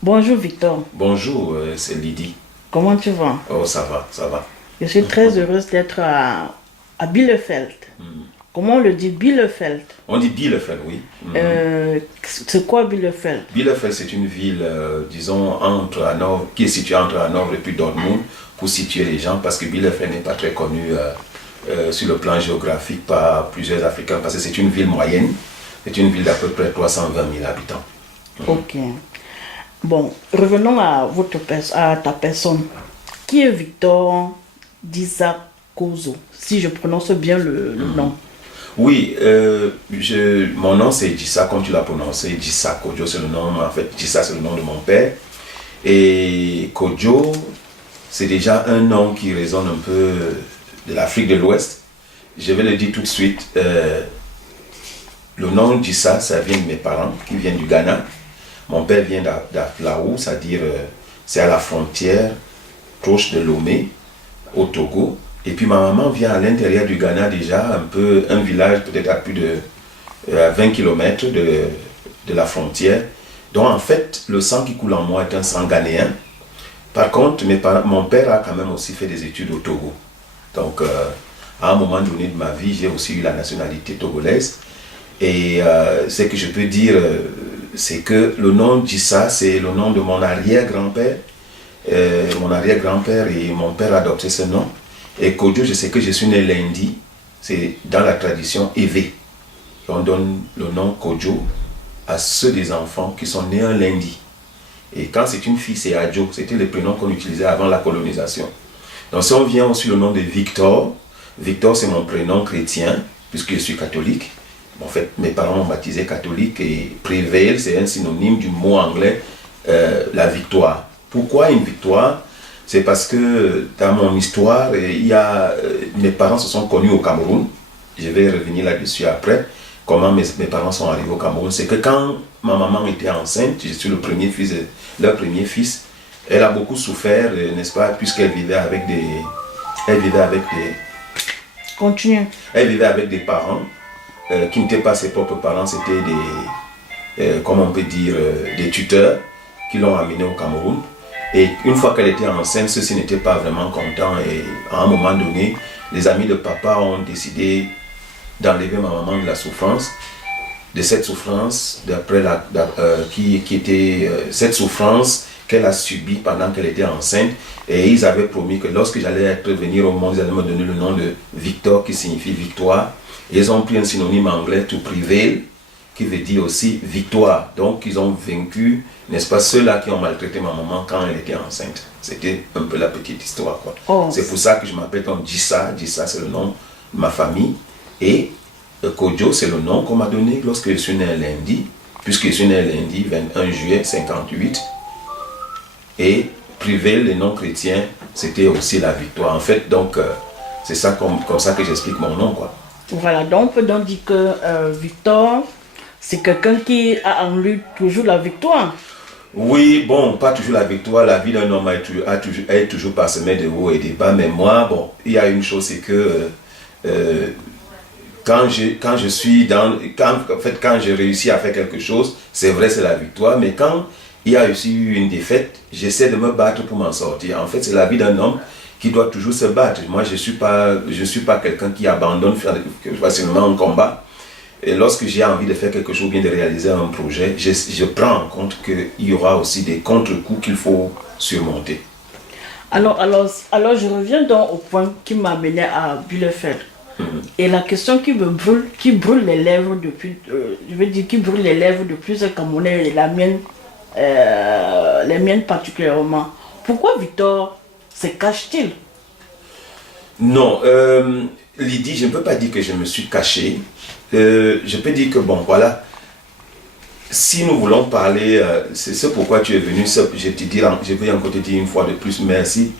Bonjour Victor, Bonjour, c'est Lydie. comment tu vas? Oh, ça va, ça va. Je suis très heureuse d'être à Bielefeld. Comment on le dit Bielefeld? On dit Bielefeld, oui. C'est quoi Bielefeld? Bielefeld, c'est une ville, disons, entre Hanovre, qui est située entre Hanovre et puis Dortmund, pour situer les gens, parce que Bielefeld n'est pas très connu sur le plan géographique par plusieurs Africains, parce que c'est une ville moyenne, c'est une ville d'à peu près 320 000 habitants. Ok. Bon, revenons à ta personne. Qui est Victor Disakozo, si je prononce bien le nom? Oui, mon nom c'est Djissa, comme tu l'as prononcé, Djissa Kodjo, c'est le nom, en fait, Djissa c'est le nom de mon père. Et Kodjo, c'est déjà un nom qui résonne un peu de l'Afrique de l'Ouest. Je vais le dire tout de suite, le nom Djissa, ça vient de mes parents qui viennent du Ghana. Mon père vient d'Aflaou, c'est-à-dire c'est à la frontière proche de Lomé, au Togo. Et puis ma maman vient à l'intérieur du Ghana déjà, un village peut-être à plus de 20 km de la frontière. Donc en fait, le sang qui coule en moi est un sang ghanéen. Par contre, mon père a quand même aussi fait des études au Togo. Donc à un moment donné de ma vie, j'ai aussi eu la nationalité togolaise. Et ce que je peux dire, c'est que le nom Djissa, c'est le nom de mon arrière-grand-père. Mon arrière-grand-père et mon père a adopté ce nom. Et Kodjo, je sais que je suis né lundi, c'est dans la tradition Évé. On donne le nom Kodjo à ceux des enfants qui sont nés un lundi. Et quand c'est une fille, c'est Adjo. C'était le prénom qu'on utilisait avant la colonisation. Donc si on vient aussi le nom de Victor, Victor c'est mon prénom chrétien, puisque je suis catholique. En fait, mes parents m'ont baptisé catholique et Prevail, c'est un synonyme du mot anglais, la victoire. Pourquoi une victoire? C'est parce que dans mon histoire, mes parents se sont connus au Cameroun. Je vais revenir là-dessus après. Comment mes parents sont arrivés au Cameroun. C'est que quand ma maman était enceinte, je suis leur premier fils, elle a beaucoup souffert, n'est-ce pas, puisqu'elle vivait avec des... Continue. Elle vivait avec des parents qui n'étaient pas ses propres parents, c'était comment on peut dire, des tuteurs qui l'ont amenée au Cameroun. Et une fois qu'elle était enceinte, ceux-ci n'étaient pas vraiment contents et à un moment donné, les amis de papa ont décidé d'enlever ma maman de la souffrance, de cette souffrance, cette souffrance qu'elle a subie pendant qu'elle était enceinte. Et ils avaient promis que lorsque j'allais venir au monde, ils allaient me donner le nom de Victor, qui signifie victoire. Et ils ont pris un synonyme anglais, to prevail, qui veut dire aussi victoire. Donc ils ont vaincu, n'est-ce pas, ceux-là qui ont maltraité ma maman quand elle était enceinte. C'était un peu la petite histoire, quoi. Oh. C'est pour ça que je m'appelle comme Djissa. Djissa, c'est le nom de ma famille. Et Kodjo, c'est le nom qu'on m'a donné lorsque je suis né lundi, puisque je suis né lundi 21 juillet 58. Et Prevail, le nom chrétien, c'était aussi la victoire. En fait, donc, c'est ça comme ça que j'explique mon nom, quoi. Voilà, donc on peut donc dire que Victor, c'est quelqu'un qui a en lui toujours la victoire. Oui, bon, pas toujours la victoire. La vie d'un homme est toujours parsemée de hauts et de bas. Mais moi, bon, il y a une chose, c'est que quand j'ai réussi à faire quelque chose, c'est vrai, c'est la victoire. Mais quand il y a aussi eu une défaite, j'essaie de me battre pour m'en sortir. En fait, c'est la vie d'un homme qui doit toujours se battre. Moi, je suis pas quelqu'un qui abandonne facilement un combat. Et lorsque j'ai envie de faire quelque chose ou bien de réaliser un projet, je prends en compte qu'il y aura aussi des contre-coups qu'il faut surmonter. Alors, je reviens donc au point qui m'a amené à Bielefeld. Et la question qui brûle les lèvres depuis, qui brûle les lèvres de plusieurs Camerounais et les miennes particulièrement. Pourquoi Victor se cache-t-il? Non, Lydie, je ne peux pas dire que je me suis caché. Je peux dire que, bon, voilà, si nous voulons parler, c'est ce pourquoi tu es venu, je vais encore te dire une fois de plus merci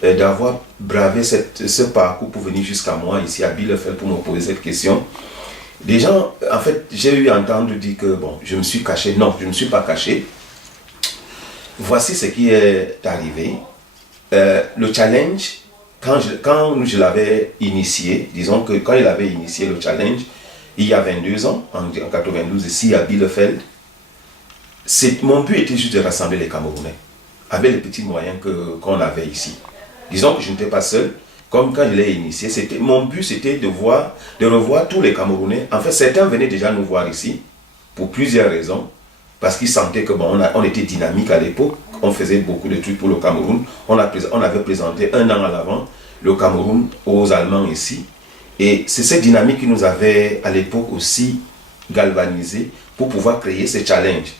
d'avoir bravé ce parcours pour venir jusqu'à moi ici à Bielefeld pour me poser cette question. Des gens, en fait, j'ai eu à entendre dire que, bon, je me suis caché. Non, je ne me suis pas caché. Voici ce qui est arrivé. Le challenge, quand je l'avais initié, disons que quand il avait initié le challenge, il y a 22 ans, en 92, ici à Bielefeld, Mon but était juste de rassembler les Camerounais, avec les petits moyens qu'on avait ici. Disons que je n'étais pas seul. Comme quand je l'ai initié, mon but c'était de revoir tous les Camerounais. En fait, certains venaient déjà nous voir ici, pour plusieurs raisons. Parce qu'ils sentaient que on était dynamique à l'époque. On faisait beaucoup de trucs pour le Cameroun. On avait présenté 1 an à l'avant le Cameroun aux Allemands ici. Et c'est cette dynamique qui nous avait à l'époque aussi galvanisé pour pouvoir créer ce challenge.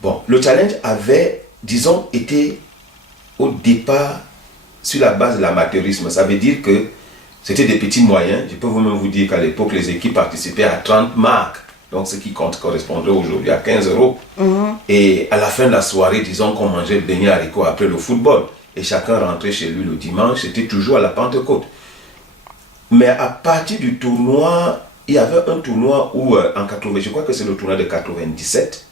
Bon, le challenge avait, disons, été au départ sur la base de l'amateurisme. Ça veut dire que c'était des petits moyens. Je peux même vous dire qu'à l'époque, les équipes participaient à 30 marques. Donc, ce qui correspondrait aujourd'hui à 15 €. Et à la fin de la soirée, disons qu'on mangeait beignet haricots après le football. Et chacun rentrait chez lui le dimanche. C'était toujours à la Pentecôte. Mais à partir du tournoi, il y avait un tournoi où, en 80, je crois que c'est le tournoi de 97,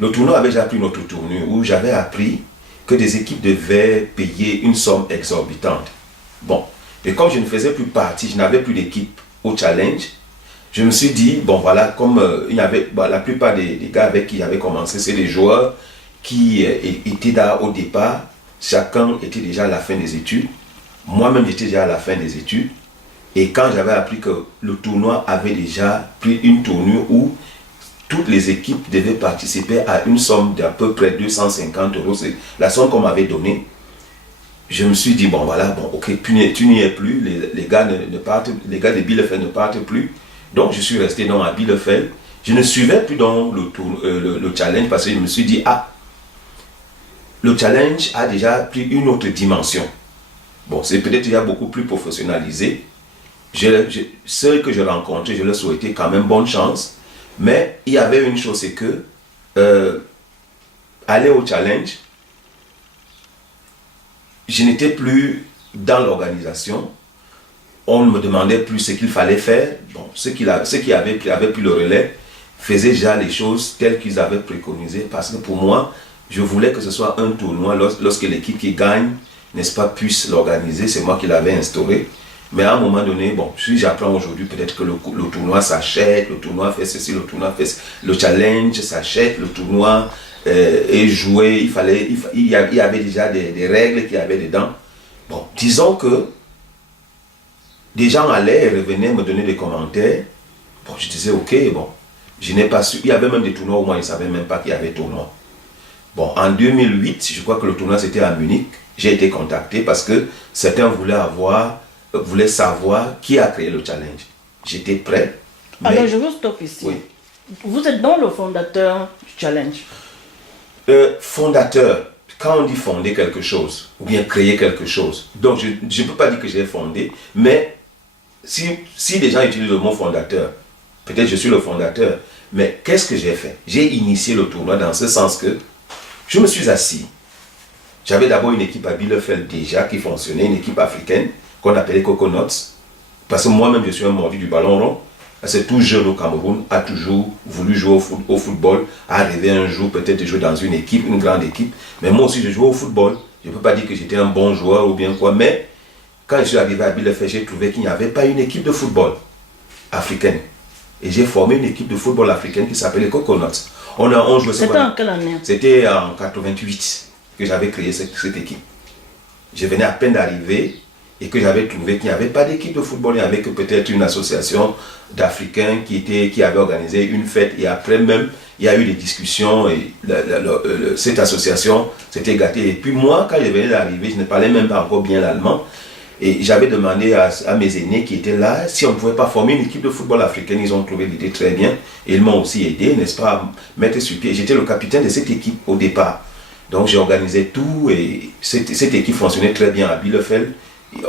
le tournoi avait déjà pris notre tournure, où j'avais appris que des équipes devaient payer une somme exorbitante. Bon, et comme je ne faisais plus partie, je n'avais plus d'équipe au challenge, je me suis dit, bon voilà, comme il y avait, la plupart des gars avec qui j'avais commencé, c'est des joueurs qui étaient là au départ, chacun était déjà à la fin des études, moi-même j'étais déjà à la fin des études, et quand j'avais appris que le tournoi avait déjà pris une tournure où toutes les équipes devaient participer à une somme d'à peu près 250 €, c'est la somme qu'on m'avait donnée. Je me suis dit, bon voilà, bon ok, tu n'y es plus, les gars de Bielefeld ne partent plus. Donc je suis resté à Bielefeld. Je ne suivais plus dans le challenge parce que je me suis dit, le challenge a déjà pris une autre dimension. Bon, c'est peut-être déjà beaucoup plus professionnalisé. Ceux que je rencontrais, je leur souhaitais quand même bonne chance. Mais il y avait une chose, c'est que aller au challenge, je n'étais plus dans l'organisation. On ne me demandait plus ce qu'il fallait faire. Bon, ceux qui avaient pris le relais faisaient déjà les choses telles qu'ils avaient préconisées. Parce que pour moi, je voulais que ce soit un tournoi. Lorsque l'équipe qui gagne, n'est-ce pas, puisse l'organiser. C'est moi qui l'avais instauré. Mais à un moment donné, bon, si j'apprends aujourd'hui peut-être que le tournoi s'achète, le tournoi fait ceci, le tournoi fait le challenge s'achète, le tournoi est joué, il y avait déjà des règles qu'il y avait dedans. Bon, disons que des gens allaient et revenaient me donner des commentaires. Bon, je disais ok, bon, je n'ai pas su. Il y avait même des tournois où moi je ne savais même pas qu'il y avait tournoi. Bon, en 2008, je crois que le tournoi c'était à Munich. J'ai été contacté parce que certains voulaient savoir qui a créé le challenge. J'étais prêt. Alors je vous stoppe ici. Oui. Vous êtes donc le fondateur du challenge. Fondateur, quand on dit fonder quelque chose, ou bien créer quelque chose, donc je ne peux pas dire que j'ai fondé, mais si des gens utilisent le mot fondateur, peut-être je suis le fondateur, mais qu'est-ce que j'ai fait? J'ai initié le tournoi dans ce sens que je me suis assis. J'avais d'abord une équipe à Bielefeld déjà qui fonctionnait, une équipe africaine qu'on appelait Coconuts, parce que moi-même je suis un mordu du ballon rond. C'est tout jeune au Cameroun, a toujours voulu jouer au football, a rêvé un jour peut-être de jouer dans une équipe, une grande équipe. Mais moi aussi je jouais au football. Je ne peux pas dire que j'étais un bon joueur ou bien quoi, mais quand je suis arrivé à Bielefeld, j'ai trouvé qu'il n'y avait pas une équipe de football africaine. Et j'ai formé une équipe de football africaine qui s'appelait Coconuts. On jouait. C'était en quelle année? C'était en 88 que j'avais créé cette équipe. Je venais à peine d'arriver et que j'avais trouvé qu'il n'y avait pas d'équipe de football, il n'y avait que peut-être une association d'Africains qui avait organisé une fête, et après même, il y a eu des discussions et cette association s'était gâtée. Et puis moi, quand je venais d'arriver, je ne parlais même pas encore bien l'allemand, et j'avais demandé à mes aînés qui étaient là si on ne pouvait pas former une équipe de football africaine. Ils ont trouvé l'idée très bien et ils m'ont aussi aidé, n'est-ce pas, à mettre sur pied. J'étais le capitaine de cette équipe au départ. Donc j'ai organisé tout et cette équipe fonctionnait très bien à Bielefeld.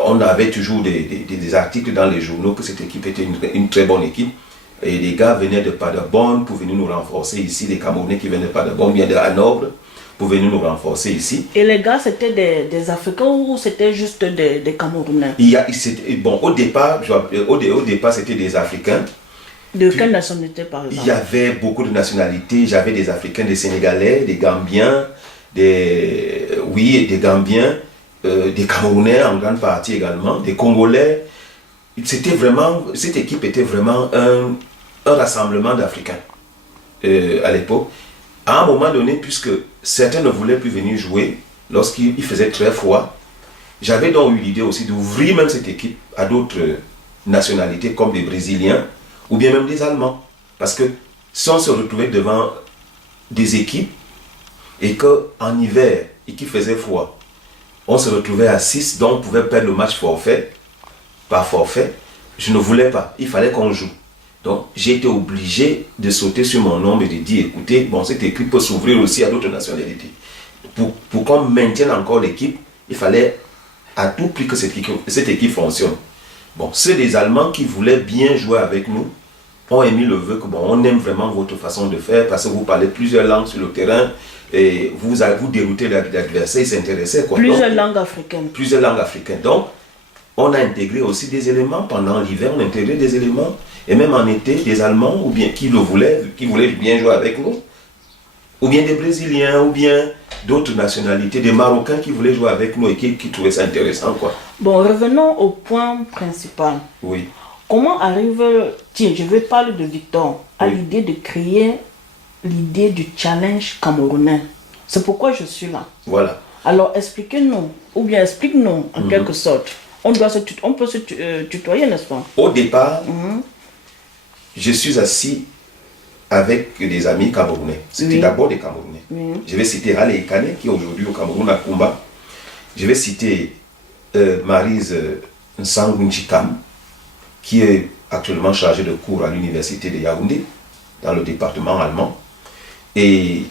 On avait toujours des articles dans les journaux que cette équipe était une très bonne équipe. Et les gars venaient de Paderborn pour venir nous renforcer ici. Les Camerounais qui venaient de Paderborn, bien de Hanovre, pour venir nous renforcer ici. Et les gars, c'était des Africains ou c'était juste des Camerounais? Bon, au départ, c'était des Africains. De quelle nationalité par exemple? Il y avait beaucoup de nationalités. J'avais des Africains, des Sénégalais, des Gambiens, des Gambiens. Des Camerounais en grande partie également, des Congolais. Cette équipe était vraiment un rassemblement d'Africains à l'époque. À un moment donné, puisque certains ne voulaient plus venir jouer, lorsqu'il faisait très froid, j'avais donc eu l'idée aussi d'ouvrir même cette équipe à d'autres nationalités comme des Brésiliens ou bien même des Allemands. Parce que si on se retrouvait devant des équipes et qu'en hiver et qu'il faisait froid, on se retrouvait à 6, donc on pouvait perdre le match forfait, par forfait, je ne voulais pas, il fallait qu'on joue. Donc j'ai été obligé de sauter sur mon ombre et de dire, écoutez, bon, cette équipe peut s'ouvrir aussi à d'autres nationalités. Pour qu'on maintienne encore l'équipe, il fallait à tout prix que cette équipe fonctionne. Bon, ceux des Allemands qui voulaient bien jouer avec nous ont émis le vœu que bon, on aime vraiment votre façon de faire parce que vous parlez plusieurs langues sur le terrain et vous déroutez l'adversaire, ils s'intéressaient. Plusieurs langues africaines. Plusieurs langues africaines. Donc, on a intégré aussi des éléments pendant l'hiver, on a intégré des éléments et même en été, des Allemands ou bien qui voulaient bien jouer avec nous, ou bien des Brésiliens, ou bien d'autres nationalités, des Marocains qui voulaient jouer avec nous et qui trouvaient ça intéressant, quoi. Bon, revenons au point principal. Oui. Comment tiens, je vais parler de Victor, à l'idée de créer l'idée du challenge camerounais. C'est pourquoi je suis là. Voilà. Alors, expliquez-nous, ou bien explique-nous en quelque sorte. On peut se tutoyer, n'est-ce pas? Au départ, je suis assis avec des amis camerounais. C'était d'abord des Camerounais. Je vais citer Ale Ekane, qui est aujourd'hui au Cameroun à Kumba. Je vais citer Maryse Nsangou-Njikam, qui est actuellement chargée de cours à l'université de Yaoundé, dans le département allemand. Et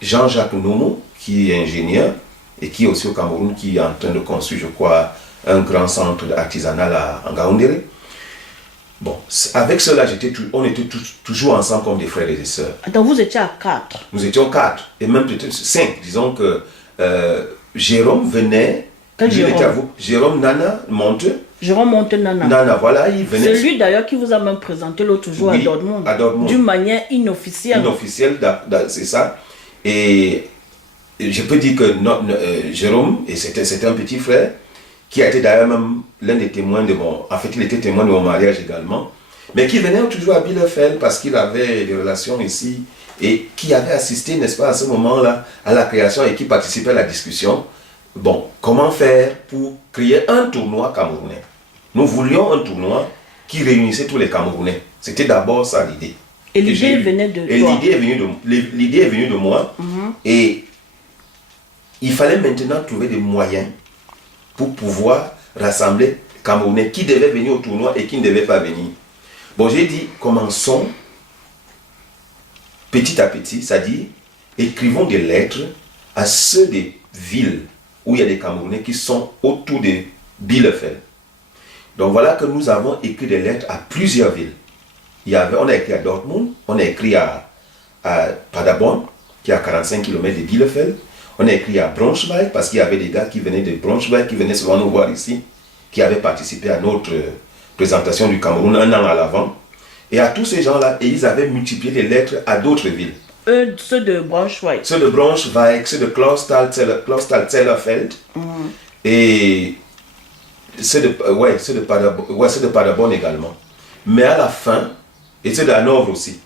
Jean-Jacques Nomo, qui est ingénieur et qui est aussi au Cameroun, qui est en train de construire, je crois, un grand centre artisanal à Ngaoundéré. Bon, avec cela, on était toujours ensemble comme des frères et des sœurs. Donc vous étiez à 4. Nous étions 4, et même peut-être 5. Disons que Jérôme venait. Quel Jérôme? Jérôme Nana Monteux. Jérôme Monteux Nana. Nana, voilà, il venait. C'est lui d'ailleurs qui vous a même présenté l'autre jour à Dortmund. À Dortmund. D'une manière inofficielle. Inofficielle, c'est ça. Et je peux dire que Jérôme, et c'était un petit frère, qui a été d'ailleurs même l'un des témoins de mon... En fait, il était témoin de mon mariage également, mais qui venait toujours à Bielefeld parce qu'il avait des relations ici et qui avait assisté, n'est-ce pas, à ce moment-là, à la création et qui participait à la discussion. Bon, comment faire pour créer un tournoi camerounais? Nous voulions un tournoi qui réunissait tous les Camerounais. C'était d'abord ça l'idée. Et l'idée venait de toi. L'idée est venue de moi. Et il fallait maintenant trouver des moyens pour pouvoir rassembler les Camerounais qui devaient venir au tournoi et qui ne devaient pas venir. Bon, j'ai dit, commençons petit à petit, c'est-à-dire écrivons des lettres à ceux des villes où il y a des Camerounais qui sont autour de Bielefeld. Donc voilà que nous avons écrit des lettres à plusieurs villes. On a écrit à Dortmund, on a écrit à Paderborn, qui est à 45 km de Bielefeld. On a écrit à Braunschweig, parce qu'il y avait des gars qui venaient de Braunschweig, qui venaient souvent nous voir ici, qui avaient participé à notre présentation du Cameroun un an à l'avant. Et à tous ces gens-là, et ils avaient multiplié les lettres à d'autres villes. Ceux de Braunschweig. Ceux de Braunschweig, ceux de Clausthal-Zellerfeld, et ceux de Paderborn également. Mais à la fin, et ceux de Hanovre aussi.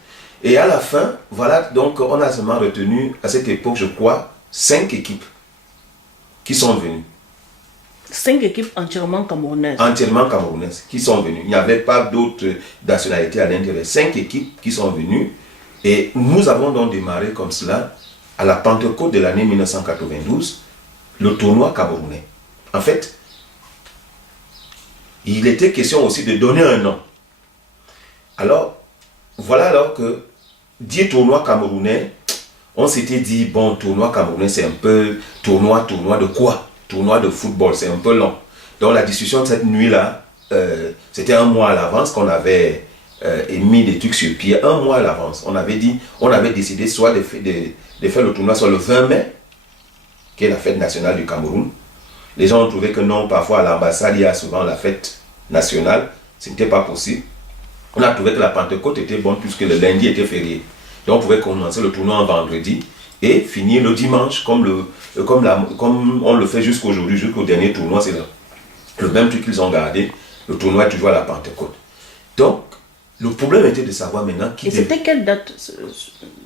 Et à la fin, voilà, donc on a seulement retenu, à cette époque, je crois, 5 équipes qui sont venues. 5 équipes entièrement camerounaises. Entièrement camerounaises qui sont venues. Il n'y avait pas d'autres nationalités à l'intérieur. 5 équipes qui sont venues. Et nous avons donc démarré comme cela, à la Pentecôte de l'année 1992, le tournoi camerounais. En fait, il était question aussi de donner un nom. Alors, voilà alors que dire tournoi camerounais, on s'était dit, bon, tournoi camerounais, c'est un peu tournoi de quoi? Tournoi de football, c'est un peu long. Donc la discussion de cette nuit-là, c'était un mois à l'avance qu'on avait mis des trucs sur pied. Un mois à l'avance, on avait décidé soit de faire le tournoi sur le 20 mai, qui est la fête nationale du Cameroun. Les gens ont trouvé que non, parfois à l'ambassade, il y a souvent la fête nationale. Ce n'était pas possible. On a trouvé que la Pentecôte était bonne puisque le lundi était férié. Donc on pouvait commencer le tournoi un vendredi et finir le dimanche comme on le fait jusqu'aujourd'hui, jusqu'au dernier tournoi. C'est le même truc qu'ils ont gardé. Le tournoi est toujours à la Pentecôte. Donc, Le problème était de savoir maintenant qui... Et c'était quelle date?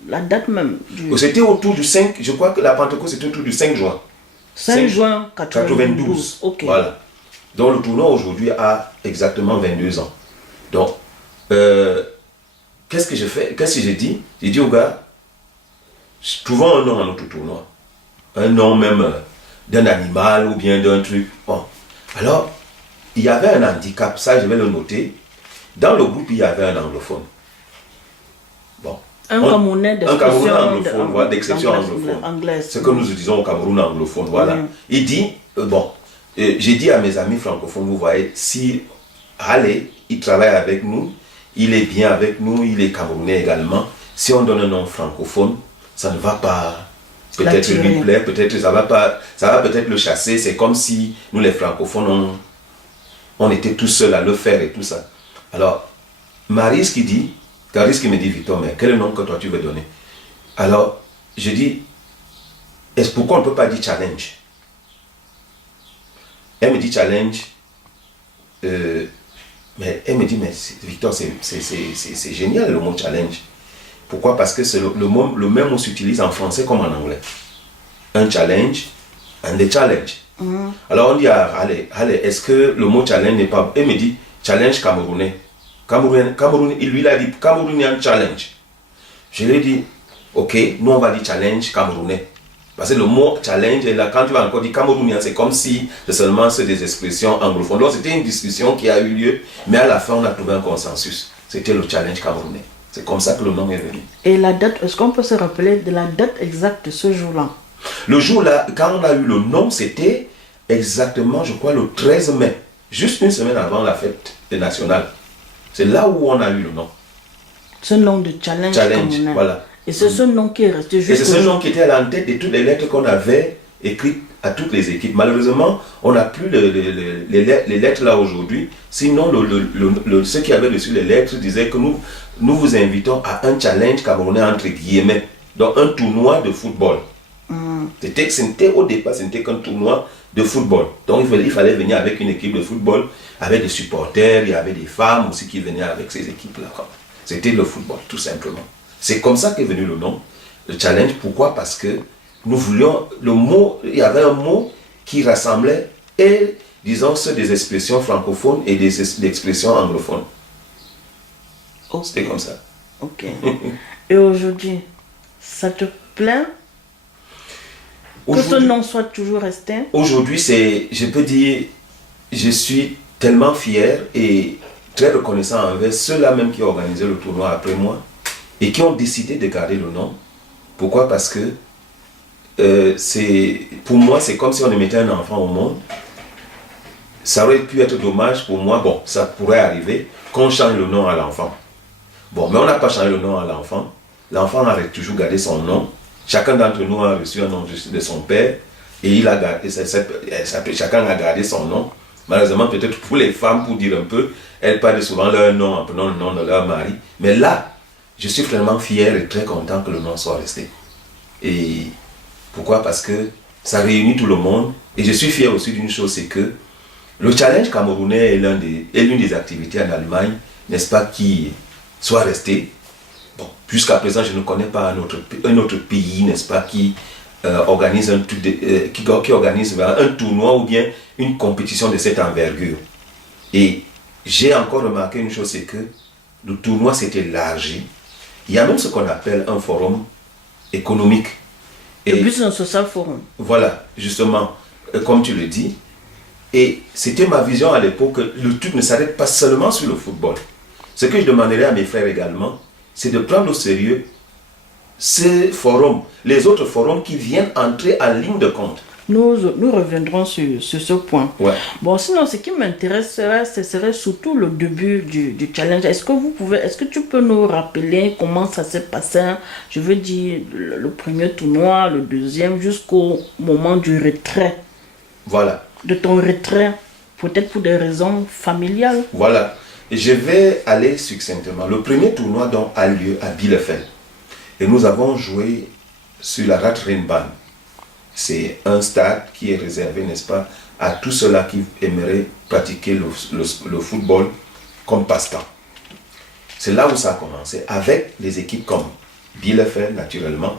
La date même C'était autour du 5, je crois que la Pentecôte c'était autour du 5 juin. 5 juin 92. Ok. Voilà. Donc le tournoi aujourd'hui a exactement 22 ans. Donc, qu'est-ce que je fais? Qu'est-ce que j'ai dit? J'ai dit aux gars, trouvons un nom à notre tournoi. Un nom même d'un animal ou bien d'un truc. Bon. Alors, il y avait un handicap, ça je vais le noter. Dans le groupe, il y avait un anglophone. Bon. Un Camerounais anglophone, voilà, d'exception anglophone. Ce que nous disons au Cameroun anglophone, voilà. Il dit, j'ai dit à mes amis francophones, vous voyez, si allez, il travaille avec nous, il est bien avec nous, il est camerounais également. Si on donne un nom francophone, ça ne va pas peut-être lui plaire, peut-être ça va peut-être le chasser. C'est comme si nous les francophones, on était tous seuls à le faire et tout ça. Alors, Maris qui me dit, Victor, mais quel est le nom que toi tu veux donner? Alors, je dis, pourquoi on ne peut pas dire challenge? Elle me dit challenge, mais elle me dit, mais Victor, c'est génial le mot challenge. Pourquoi? Parce que c'est le même mot s'utilise en français comme en anglais. Un challenge, un challenge. Alors on dit, allez, est-ce que le mot challenge n'est pas... Elle me dit, challenge camerounais. Cameroun, lui il a dit Camerounais challenge. Je lui ai dit, ok, nous on va dire challenge camerounais. Parce que le mot challenge, là, quand tu vas encore dire camerounais, c'est comme si c'est des expressions anglophones. Donc c'était une discussion qui a eu lieu, mais à la fin on a trouvé un consensus. C'était le challenge camerounais. C'est comme ça que le nom est venu. Et la date, est-ce qu'on peut se rappeler de la date exacte de ce jour-là? Le jour-là, quand on a eu le nom, c'était exactement, je crois, le 13 mai. Juste une semaine avant la fête nationale. C'est là où on a eu le nom. Ce nom de challenge, voilà. Et c'est ce nom qui est resté juste... Et c'est ce nom qui était à l'entête de toutes les lettres qu'on avait écrites à toutes les équipes. Malheureusement, on n'a plus les lettres là aujourd'hui. Sinon, ceux qui avaient dessus les lettres disaient que nous vous invitons à un challenge camerounais entre guillemets. Donc un tournoi de football. Au départ, c'était qu'un tournoi de football. Donc il fallait venir avec une équipe de football, avec des supporters, il y avait des femmes aussi qui venaient avec ces équipes-là. C'était le football, tout simplement. C'est comme ça qu'est venu le nom, le challenge. Pourquoi? Parce que nous voulions le mot, il y avait un mot qui rassemblait, et disons, ceux des expressions francophones et des expressions anglophones. Okay. C'était comme ça. Ok. Et aujourd'hui, ça te plaît que ce nom soit toujours resté? Aujourd'hui, je peux dire, je suis tellement fier et très reconnaissant envers ceux-là même qui ont organisé le tournoi après moi et qui ont décidé de garder le nom. Pourquoi? Parce que pour moi, c'est comme si on mettait un enfant au monde. Ça aurait pu être dommage pour moi, bon, ça pourrait arriver, qu'on change le nom à l'enfant. Bon, mais on n'a pas changé le nom à l'enfant. L'enfant a toujours gardé son nom. Chacun d'entre nous a reçu un nom de son père et il a gardé, chacun a gardé son nom. Malheureusement, peut-être pour les femmes, pour dire un peu, elles parlent souvent leur nom en prenant le nom de leur mari. Mais là, je suis vraiment fier et très content que le nom soit resté. Et pourquoi? Parce que ça réunit tout le monde. Et je suis fier aussi d'une chose, c'est que le challenge camerounais est l'une des activités en Allemagne, n'est-ce pas, qui soit resté. Bon, jusqu'à présent, je ne connais pas un autre pays, n'est-ce pas, qui organise qui organise un tournoi ou bien une compétition de cette envergure. Et j'ai encore remarqué une chose, c'est que le tournoi s'est élargi. Il y a même ce qu'on appelle un forum économique. Le Business Social Forum. Voilà, justement, comme tu le dis. Et c'était ma vision à l'époque que le truc ne s'arrête pas seulement sur le football. Ce que je demanderais à mes frères également, c'est de prendre au sérieux ces forums, les autres forums qui viennent entrer en ligne de compte. Nous reviendrons sur ce point. Ouais. Bon, sinon, ce qui m'intéresserait, ce serait surtout le début du challenge. Est-ce que tu peux nous rappeler comment ça s'est passé? Je veux dire, le premier tournoi, le deuxième, jusqu'au moment du retrait. Voilà. De ton retrait, peut-être pour des raisons familiales. Voilà. Et je vais aller succinctement. Le premier tournoi donc a lieu à Bielefeld. Et nous avons joué sur la Radrennbahn. C'est un stade qui est réservé, n'est-ce pas, à tous ceux-là qui aimeraient pratiquer le football comme passe-temps. C'est là où ça a commencé, avec les équipes comme Bielefeld, naturellement.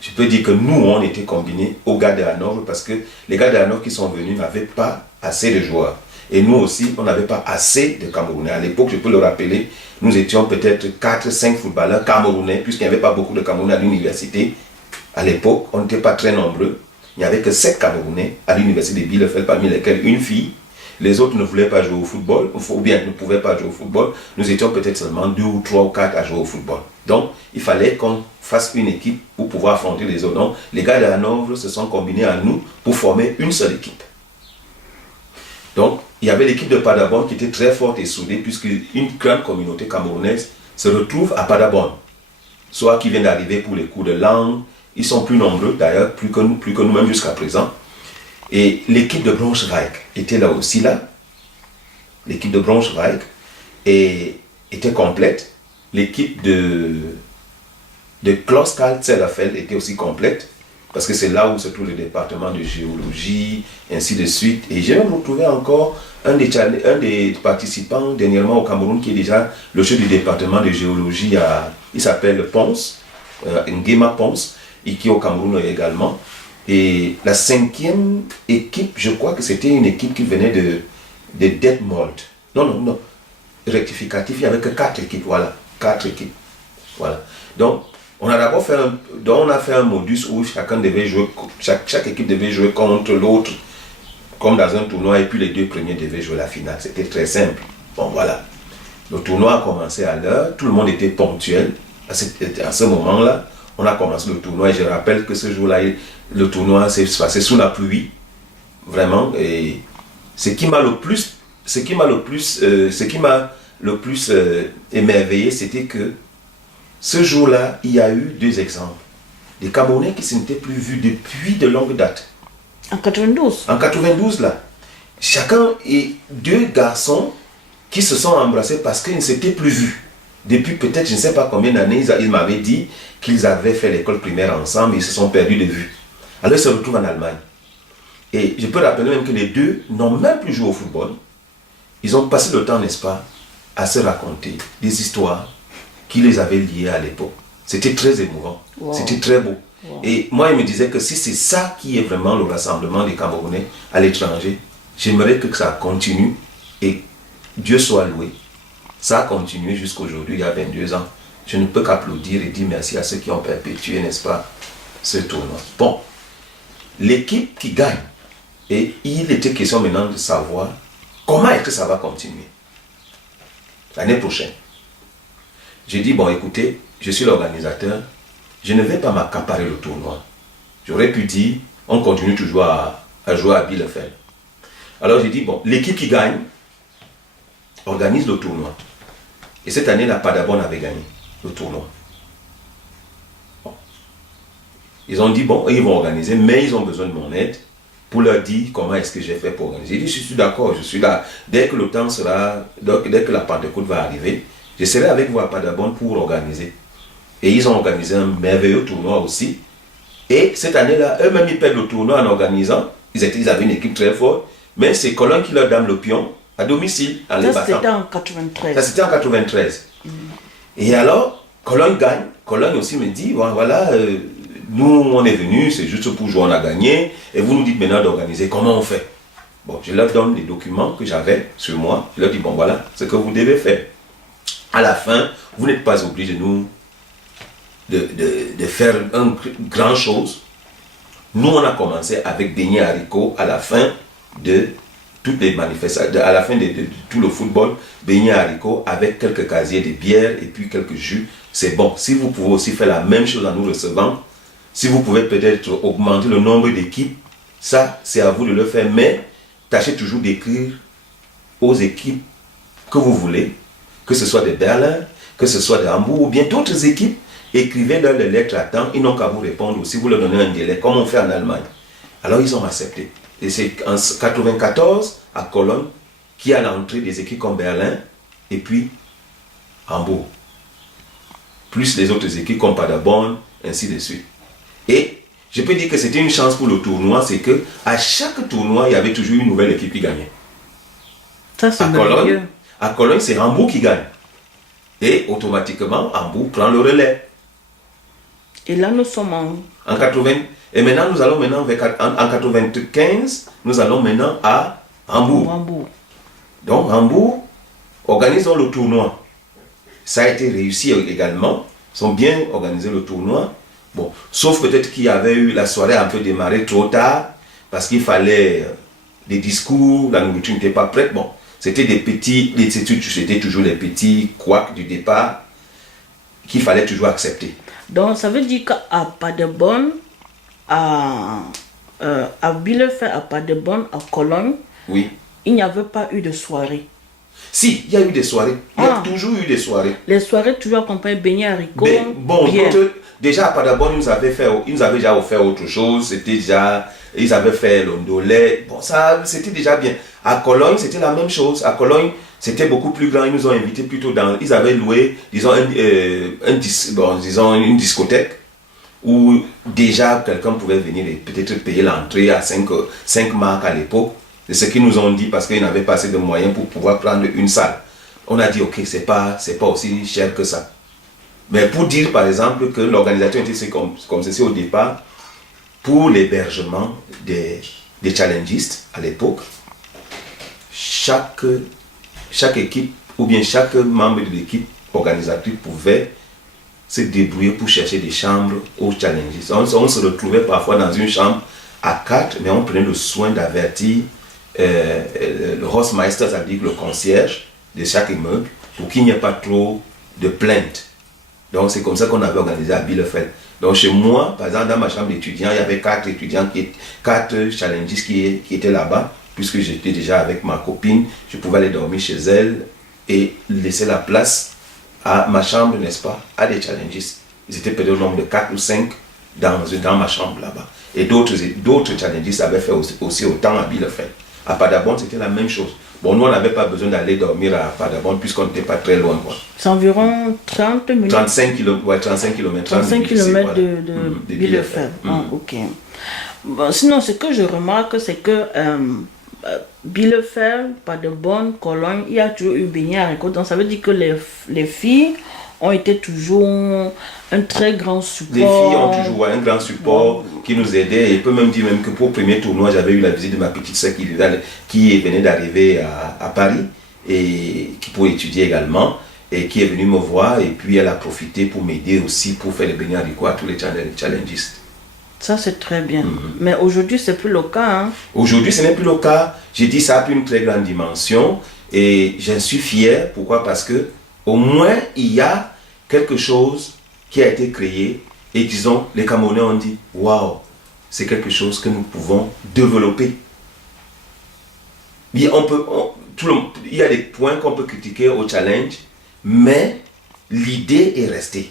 Je peux dire que nous, on était combinés aux gars de Hanovre parce que les gars de Hanovre qui sont venus n'avaient pas assez de joueurs. Et nous aussi, on n'avait pas assez de Camerounais. À l'époque, je peux le rappeler, nous étions peut-être 4-5 footballeurs camerounais, puisqu'il n'y avait pas beaucoup de Camerounais à l'université. À l'époque, on n'était pas très nombreux. Il n'y avait que 7 Camerounais à l'université de Bielefeld, parmi lesquels une fille. Les autres ne voulaient pas jouer au football, ou bien ne pouvaient pas jouer au football. Nous étions peut-être seulement 2 ou 3 ou 4 à jouer au football. Donc, il fallait qu'on fasse une équipe pour pouvoir affronter les autres. Donc, les gars de Hanovre se sont combinés à nous pour former une seule équipe. Donc, il y avait l'équipe de Paderborn qui était très forte et soudée, puisqu'une grande communauté camerounaise se retrouve à Paderborn. Soit qui viennent d'arriver pour les cours de langue, ils sont plus nombreux d'ailleurs, plus que nous-mêmes jusqu'à présent. Et l'équipe de Braunschweig était là aussi là. L'équipe de Braunschweig était complète. L'équipe de Klaus-Karl-Zellerfeld était aussi complète. Parce que c'est là où se trouve le département de géologie, ainsi de suite. Et j'ai même retrouvé encore un des participants dernièrement au Cameroun qui est déjà le chef du département de géologie. Il s'appelle Ponce, Nguema Ponce, et qui est au Cameroun également. Et la 5e équipe, je crois que c'était une équipe qui venait de Detmold. Non. Rectificatif, il n'y avait que 4 équipes, voilà. 4 équipes. Voilà. Donc, on a d'abord fait un modus où chaque équipe devait jouer contre l'autre, comme dans un tournoi, et puis les 2 premiers devaient jouer la finale. C'était très simple. Bon, voilà. Le tournoi a commencé à l'heure, tout le monde était ponctuel. À ce moment-là, on a commencé le tournoi, et je rappelle que ce jour-là, le tournoi s'est passé sous la pluie, vraiment. Et ce qui m'a le plus émerveillé, c'était que ce jour-là, il y a eu 2 exemples. Des Camerounais qui ne s'étaient plus vus depuis de longue date. En 92. En 92, là. Chacun et 2 garçons qui se sont embrassés parce qu'ils ne s'étaient plus vus. Depuis peut-être, je ne sais pas combien d'années, ils m'avaient dit qu'ils avaient fait l'école primaire ensemble et ils se sont perdus de vue. Alors ils se retrouvent en Allemagne. Et je peux rappeler même que les 2 n'ont même plus joué au football. Ils ont passé le temps, n'est-ce pas, à se raconter des histoires qui les avaient liés à l'époque. C'était très émouvant, wow. C'était très beau. Wow. Et moi, il me disait que si c'est ça qui est vraiment le rassemblement des Camerounais à l'étranger, j'aimerais que ça continue et Dieu soit loué. Ça a continué jusqu'à aujourd'hui, il y a 22 ans. Je ne peux qu'applaudir et dire merci à ceux qui ont perpétué, n'est-ce pas, ce tournoi. Bon, l'équipe qui gagne, et il était question maintenant de savoir comment est-ce que ça va continuer l'année prochaine. J'ai dit, bon écoutez, je suis l'organisateur, je ne vais pas m'accaparer le tournoi. J'aurais pu dire, on continue toujours à jouer à Bielefeld. Alors j'ai dit, bon, l'équipe qui gagne organise le tournoi. Et cette année, la Paderborn avait gagné le tournoi. Bon. Ils ont dit, bon, ils vont organiser, mais ils ont besoin de mon aide pour leur dire comment est-ce que j'ai fait pour organiser. J'ai dit, je suis d'accord, je suis là. Dès que le temps sera, dès que la Pentecôte va arriver, je serai avec vous à Paderborn pour organiser. Et ils ont organisé un merveilleux tournoi aussi. Et cette année-là, eux-mêmes, ils perdent le tournoi en organisant. Ils avaient une équipe très forte. Mais c'est Cologne qui leur donne le pion à domicile. En les ça, battant. c'était en 93. Ça, c'était en 93. Et alors, Cologne gagne. Cologne aussi me dit, voilà, nous, on est venus, c'est juste pour jouer, on a gagné. Et vous nous dites maintenant d'organiser. Comment on fait? Bon, je leur donne les documents que j'avais sur moi. Je leur dis, bon, voilà ce que vous devez faire. À la fin, vous n'êtes pas obligés de faire une grande chose. Nous, on a commencé avec beignets haricots à la fin de toutes les manifestations, à la fin de tout le football, beignets haricots avec quelques casiers de bière et puis quelques jus. C'est bon. Si vous pouvez aussi faire la même chose en nous recevant, si vous pouvez peut-être augmenter le nombre d'équipes, ça, c'est à vous de le faire. Mais tâchez toujours d'écrire aux équipes que vous voulez, que ce soit de Berlin, que ce soit de Hambourg ou bien d'autres équipes, écrivez-leur les lettres à temps, ils n'ont qu'à vous répondre aussi, vous leur donnez un délai, comme on fait en Allemagne. Alors ils ont accepté. Et c'est en 1994, à Cologne, qu'il y a l'entrée des équipes comme Berlin et puis Hambourg. Plus les autres équipes comme Paderborn, ainsi de suite. Et je peux dire que c'était une chance pour le tournoi, c'est que à chaque tournoi, il y avait toujours une nouvelle équipe qui gagnait. Ça, c'est à Cologne, c'est Hambourg qui gagne. Et automatiquement, Hambourg prend le relais. Et là, nous sommes en 80. Et maintenant, nous allons maintenant en 95, nous allons maintenant à Hambourg. Donc, Hambourg organise le tournoi. Ça a été réussi également. Ils ont bien organisé le tournoi. Bon, sauf peut-être qu'il y avait eu la soirée un peu démarrée trop tard parce qu'il fallait des discours, la nourriture n'était pas prête. Bon, c'était c'était toujours les petits couacs du départ qu'il fallait toujours accepter. Donc, ça veut dire qu'à Paderborn, à Bielefeld, à Paderborn, à Cologne, oui, il n'y avait pas eu de soirée. Si, il y a eu des soirées. Il y a toujours eu des soirées. Les soirées toujours accompagnées beignets haricots. Bon, déjà à Paderborn, ils nous avaient déjà offert autre chose. C'était déjà, ils avaient fait l'ondolé. Bon, ça, c'était déjà bien. À Cologne, c'était la même chose. À Cologne, c'était beaucoup plus grand. Ils nous ont invités plutôt ils avaient loué, disons, une discothèque où déjà quelqu'un pouvait venir et peut-être payer l'entrée à 5 marks à l'époque. C'est ce qu'ils nous ont dit parce qu'ils n'avaient pas assez de moyens pour pouvoir prendre une salle. On a dit, ok, c'est pas aussi cher que ça. Mais pour dire, par exemple, que l'organisation était comme ceci au départ, pour l'hébergement des challengistes à l'époque, chaque équipe ou bien chaque membre de l'équipe organisatrice pouvait se débrouiller pour chercher des chambres aux challengistes. On se retrouvait parfois dans une chambre à 4, mais on prenait le soin d'avertir le Hausmeister, c'est-à-dire le concierge de chaque immeuble, pour qu'il n'y ait pas trop de plaintes. Donc c'est comme ça qu'on avait organisé à Bielefeld. Donc chez moi, par exemple, dans ma chambre d'étudiant, il y avait 4 étudiants, 4 challengistes qui étaient là-bas, puisque j'étais déjà avec ma copine, je pouvais aller dormir chez elle et laisser la place à ma chambre, n'est-ce pas, à des challengistes. Ils étaient peut-être au nombre de 4 ou 5 dans ma chambre là-bas. Et d'autres challengistes avaient fait aussi autant à Bielefeld. À Paderborn, c'était la même chose. Bon, nous, on n'avait pas besoin d'aller dormir à Paderborn puisqu'on n'était pas très loin. C'est environ 30 minutes. 35 km. 35 km de Bielefeld. Ok. Bon, sinon, ce que je remarque, c'est que Bielefeld, Paderborn, Cologne, il y a toujours eu beignet haricots. Donc, ça veut dire que les filles ont été toujours un très grand support. Les filles ont toujours un grand support qui nous aidait. Et je peux même dire même que pour le premier tournoi, j'avais eu la visite de ma petite soeur qui venait d'arriver à Paris et qui pouvait étudier également et qui est venue me voir et puis elle a profité pour m'aider aussi pour faire les beignets haricots à tous les challengistes. Ça c'est très bien. Mais aujourd'hui c'est plus le cas. Hein? Aujourd'hui ce n'est plus le cas. J'ai dit ça a pris une très grande dimension et j'en suis fier. Pourquoi? Parce que au moins il y a quelque chose qui a été créé et disons les Camerounais ont dit waouh, c'est quelque chose que nous pouvons développer. Il y a des points qu'on peut critiquer au challenge, mais l'idée est restée.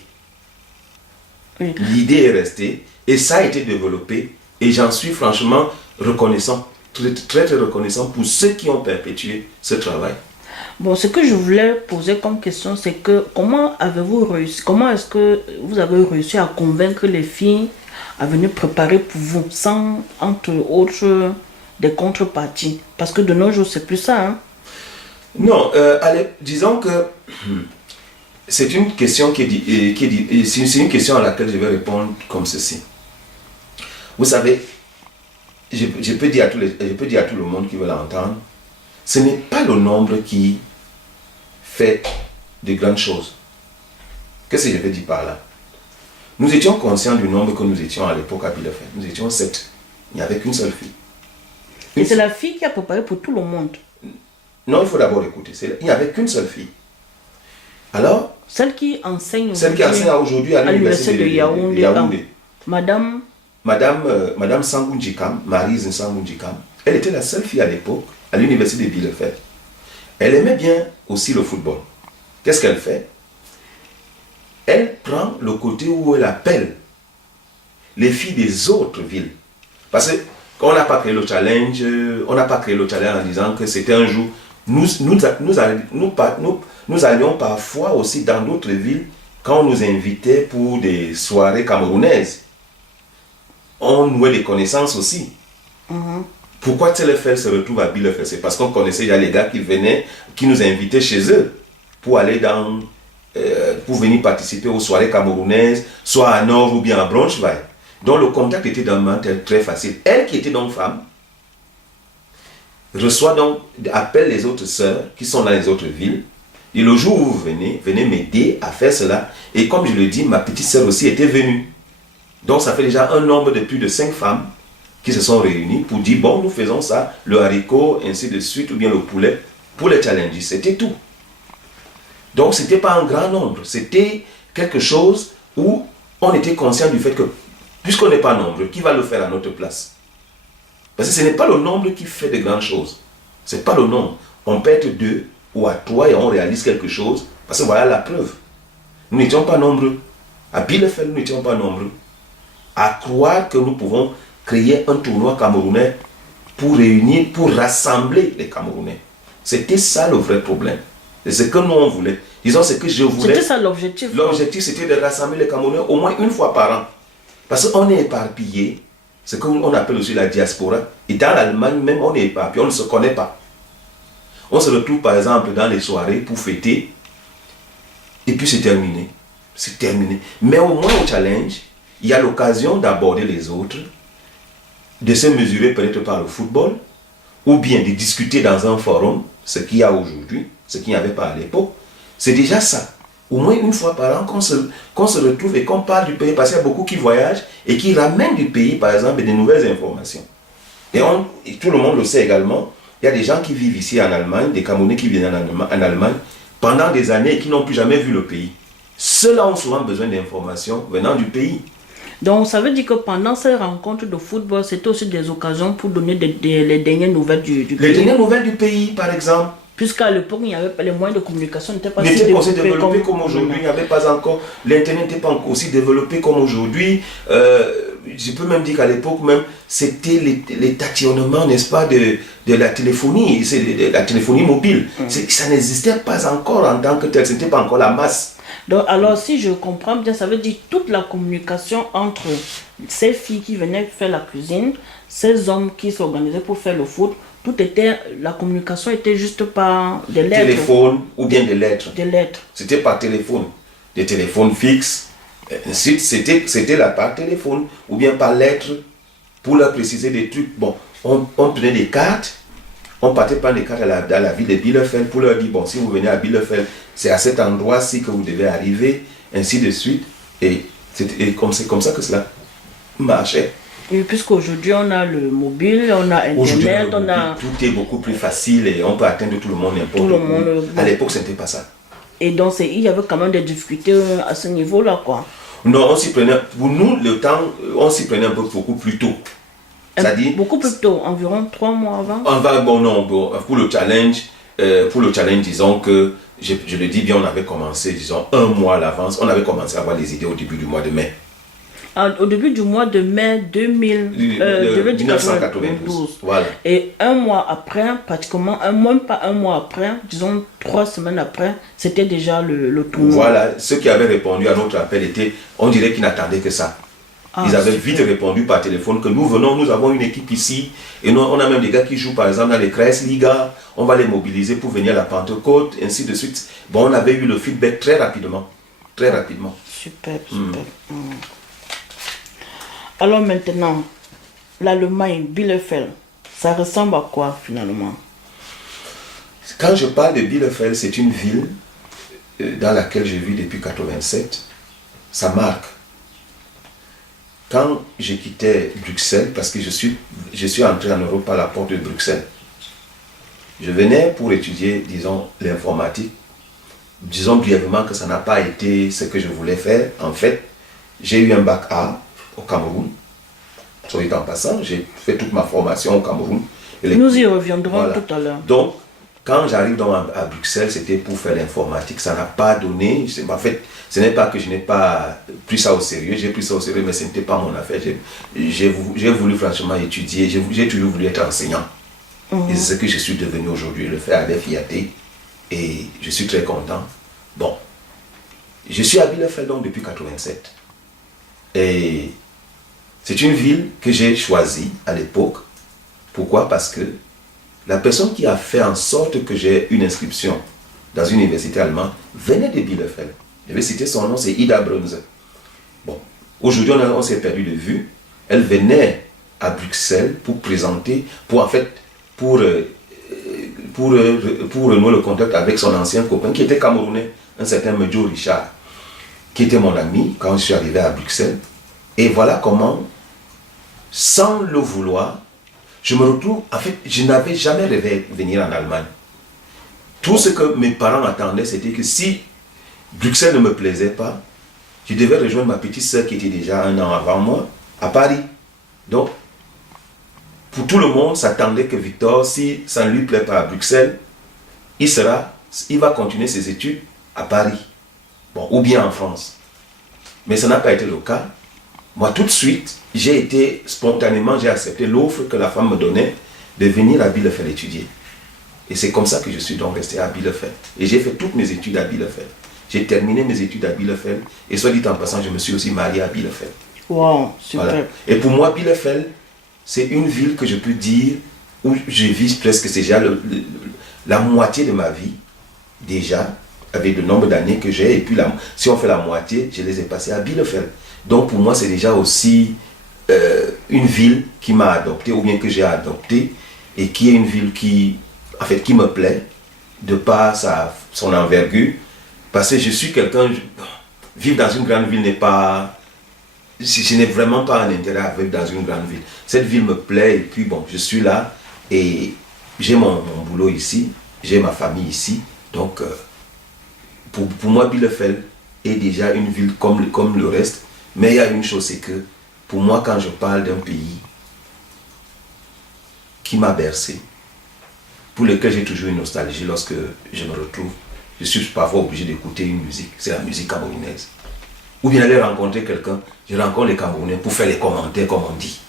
Oui. L'idée est restée et ça a été développé et j'en suis franchement reconnaissant, très, très reconnaissant pour ceux qui ont perpétué ce travail. Bon, ce que je voulais poser comme question, c'est que comment est-ce que vous avez réussi à convaincre les filles à venir préparer pour vous, sans, entre autres, des contreparties? Parce que de nos jours, c'est plus ça. Hein? Non, allez, disons que c'est une question c'est une question à laquelle je vais répondre comme ceci. Vous savez, je peux dire à tout le monde qui veut l'entendre, ce n'est pas le nombre qui fait de grandes choses. Qu'est-ce que je veux dire par là? Nous étions conscients du nombre que nous étions à l'époque à Bielefeld. Nous étions 7. Il n'y avait qu'une seule fille. Et c'est la fille qui a préparé pour tout le monde. Non, il faut d'abord écouter. Il n'y avait qu'une seule fille. Alors, celle qui enseigne aujourd'hui à l'université de Yaoundé. Madame Sangou Njikam, Maryse Sangou Njikam, elle était la seule fille à l'époque à l'université de Bielefeld. Elle aimait bien aussi le football. Qu'est-ce qu'elle fait? Elle prend le côté où elle appelle les filles des autres villes. Parce qu'on n'a pas créé le challenge, en disant que c'était un jour. Nous allions parfois aussi dans d'autres villes quand on nous invitait pour des soirées camerounaises. On nouait des connaissances aussi. Pourquoi Telefeld se retrouve à Bielefeld? C'est parce qu'on connaissait, il y a les gars qui venaient, qui nous invitaient chez eux pour aller dans pour venir participer aux soirées camerounaises, soit à Nord ou bien à Braunschweig. Donc le contact était vraiment très facile. Elle qui était donc femme, reçoit donc, appelle les autres sœurs qui sont dans les autres villes. Et le jour où vous venez m'aider à faire cela. Et comme je le dis, ma petite sœur aussi était venue. Donc ça fait déjà un nombre de plus de 5 femmes qui se sont réunies pour dire, bon, nous faisons ça, le haricot, ainsi de suite, ou bien le poulet, pour les challenges. C'était tout. Donc ce n'était pas un grand nombre. C'était quelque chose où on était conscient du fait que, puisqu'on n'est pas nombreux, qui va le faire à notre place? Parce que ce n'est pas le nombre qui fait de grandes choses. Ce n'est pas le nombre. On peut être 2 ou à 3 et on réalise quelque chose. Parce que voilà la preuve. Nous n'étions pas nombreux. À Bielefeld, nous n'étions pas nombreux. À croire que nous pouvons créer un tournoi camerounais pour réunir, pour rassembler les Camerounais. C'était ça le vrai problème. C'est ce que nous on voulait. Disons ce que je voulais. C'était ça l'objectif. L'objectif c'était de rassembler les Camerounais au moins une fois par an. Parce qu'on est éparpillés. Ce qu'on appelle aussi la diaspora. Et dans l'Allemagne même, on est éparpillé, on ne se connaît pas. On se retrouve par exemple dans les soirées pour fêter. Et puis c'est terminé. C'est terminé. Mais au moins au challenge, il y a l'occasion d'aborder les autres, de se mesurer peut-être par le football, ou bien de discuter dans un forum, ce qu'il y a aujourd'hui, ce qu'il n'y avait pas à l'époque. C'est déjà ça. Au moins une fois par an qu'on se retrouve et qu'on parle du pays, parce qu'il y a beaucoup qui voyagent et qui ramènent du pays, par exemple, des nouvelles informations. Et tout le monde le sait également, il y a des gens qui vivent ici en Allemagne, des Camerounais qui viennent en Allemagne pendant des années et qui n'ont plus jamais vu le pays. Ceux-là ont souvent besoin d'informations venant du pays. Donc ça veut dire que pendant ces rencontres de football, c'était aussi des occasions pour donner les dernières nouvelles du pays. Les dernières nouvelles du pays, par exemple. Puisqu'à l'époque, il n'y avait pas les moyens de communication, n'étaient pas si développés comme aujourd'hui. Il n'y avait pas encore, l'Internet n'était pas encore aussi développé comme aujourd'hui. Je peux même dire qu'à l'époque même, c'était les tâtonnements, n'est-ce pas, de la téléphonie, de la téléphonie mobile. Ça n'existait pas encore en tant que tel, ce n'était pas encore la masse. Donc, alors, si je comprends bien, ça veut dire toute la communication entre ces filles qui venaient faire la cuisine, ces hommes qui s'organisaient pour faire le foot, la communication était juste par des lettres. Téléphone ou bien des lettres. Des lettres. C'était par téléphone. Des téléphones fixes. Ensuite, c'était là par téléphone ou bien par lettres pour leur préciser des trucs. Bon, on prenait des cartes. On partait prendre des cartes dans la ville de Bielefeld pour leur dire, bon, si vous venez à Bielefeld, c'est à cet endroit-ci que vous devez arriver, ainsi de suite. Et c'est comme ça que cela marchait. Et puisqu'aujourd'hui, on a le mobile, on a Internet, tout est beaucoup plus facile et on peut atteindre tout le monde n'importe où. À l'époque, ce n'était pas ça. Et donc, il y avait quand même des difficultés à ce niveau-là, quoi. Non, on s'y prenait, pour nous, le temps, on s'y prenait un peu beaucoup plus tôt. C'est-à-dire, beaucoup plus tôt, environ 3 mois avant. Pour le challenge, disons que, je le dis bien, on avait commencé, disons, 1 mois à l'avance, on avait commencé à avoir les idées au début du mois de mai. Au début du mois de mai 1992. Voilà. Et 1 mois après, pratiquement, même pas 1 mois après, disons 3 semaines après, c'était déjà le tournoi. Voilà, ceux qui avaient répondu à notre appel on dirait qu'ils n'attendaient que ça. Ils avaient vite répondu par téléphone que nous avons une équipe ici, et on a même des gars qui jouent par exemple dans les Kreisliga, on va les mobiliser pour venir à la Pentecôte, ainsi de suite. Bon, on avait eu le feedback très rapidement. Très rapidement. Super. Alors maintenant, l'Allemagne, Bielefeld, ça ressemble à quoi finalement? Quand je parle de Bielefeld, c'est une ville dans laquelle je vis depuis 1987. Ça marque. Quand j'ai quitté Bruxelles, parce que je suis entré en Europe par la porte de Bruxelles, je venais pour étudier, disons, l'informatique. Disons brièvement que ça n'a pas été ce que je voulais faire. En fait, j'ai eu un bac A au Cameroun. Soit dit en passant, j'ai fait toute ma formation au Cameroun. Nous y reviendrons tout à l'heure. Donc, quand j'arrive à Bruxelles, c'était pour faire l'informatique. Ça n'a pas donné. En fait, ce n'est pas que je n'ai pas pris ça au sérieux. J'ai pris ça au sérieux, mais ce n'était pas mon affaire. J'ai voulu franchement étudier. J'ai toujours voulu être enseignant. Et c'est ce que je suis devenu aujourd'hui, le faire avec fierté. Et je suis très content. Bon, je suis à Bielefeld donc depuis 1987. Et c'est une ville que j'ai choisie à l'époque. Pourquoi? Parce que la personne qui a fait en sorte que j'ai une inscription dans une université allemande venait de Bielefeld. Je vais citer son nom, c'est Ida Brunze. Bon, aujourd'hui, on s'est perdu de vue. Elle venait à Bruxelles pour présenter, pour renouer le contact avec son ancien copain qui était camerounais, un certain Medjo Richard, qui était mon ami quand je suis arrivé à Bruxelles. Et voilà comment, sans le vouloir, je me retrouve, en fait, je n'avais jamais rêvé de venir en Allemagne. Tout ce que mes parents attendaient, c'était que si Bruxelles ne me plaisait pas, je devais rejoindre ma petite sœur qui était déjà 1 an avant moi, à Paris. Donc, pour tout le monde, s'attendait que Victor, si ça ne lui plaît pas à Bruxelles, il va continuer ses études à Paris, bon, ou bien en France. Mais ça n'a pas été le cas. Moi, tout de suite, spontanément, j'ai accepté l'offre que la femme me donnait de venir à Bielefeld étudier. Et c'est comme ça que je suis donc resté à Bielefeld. Et j'ai fait toutes mes études à Bielefeld. J'ai terminé mes études à Bielefeld. Et soit dit en passant, je me suis aussi marié à Bielefeld. Wow, super. Voilà. Et pour moi, Bielefeld, c'est une ville que je peux dire où je vis presque, c'est déjà la moitié de ma vie, déjà, avec le nombre d'années que j'ai. Et puis, si on fait la moitié, je les ai passées à Bielefeld. Donc, pour moi, c'est déjà aussi une ville qui m'a adopté, ou bien que j'ai adopté, et qui est une ville qui me plaît, de par son envergure. Parce que je suis quelqu'un, vivre dans une grande ville n'est pas... Je n'ai vraiment pas un intérêt à vivre dans une grande ville. Cette ville me plaît, et puis bon, je suis là, et j'ai mon boulot ici, j'ai ma famille ici. Donc, pour moi, Bielefeld est déjà une ville comme le reste. Mais il y a une chose, c'est que, pour moi, quand je parle d'un pays qui m'a bercé, pour lequel j'ai toujours une nostalgie lorsque je me retrouve, je suis parfois obligé d'écouter une musique, c'est la musique camerounaise. Ou bien aller rencontrer quelqu'un, je rencontre les Camerounais pour faire les commentaires comme on dit.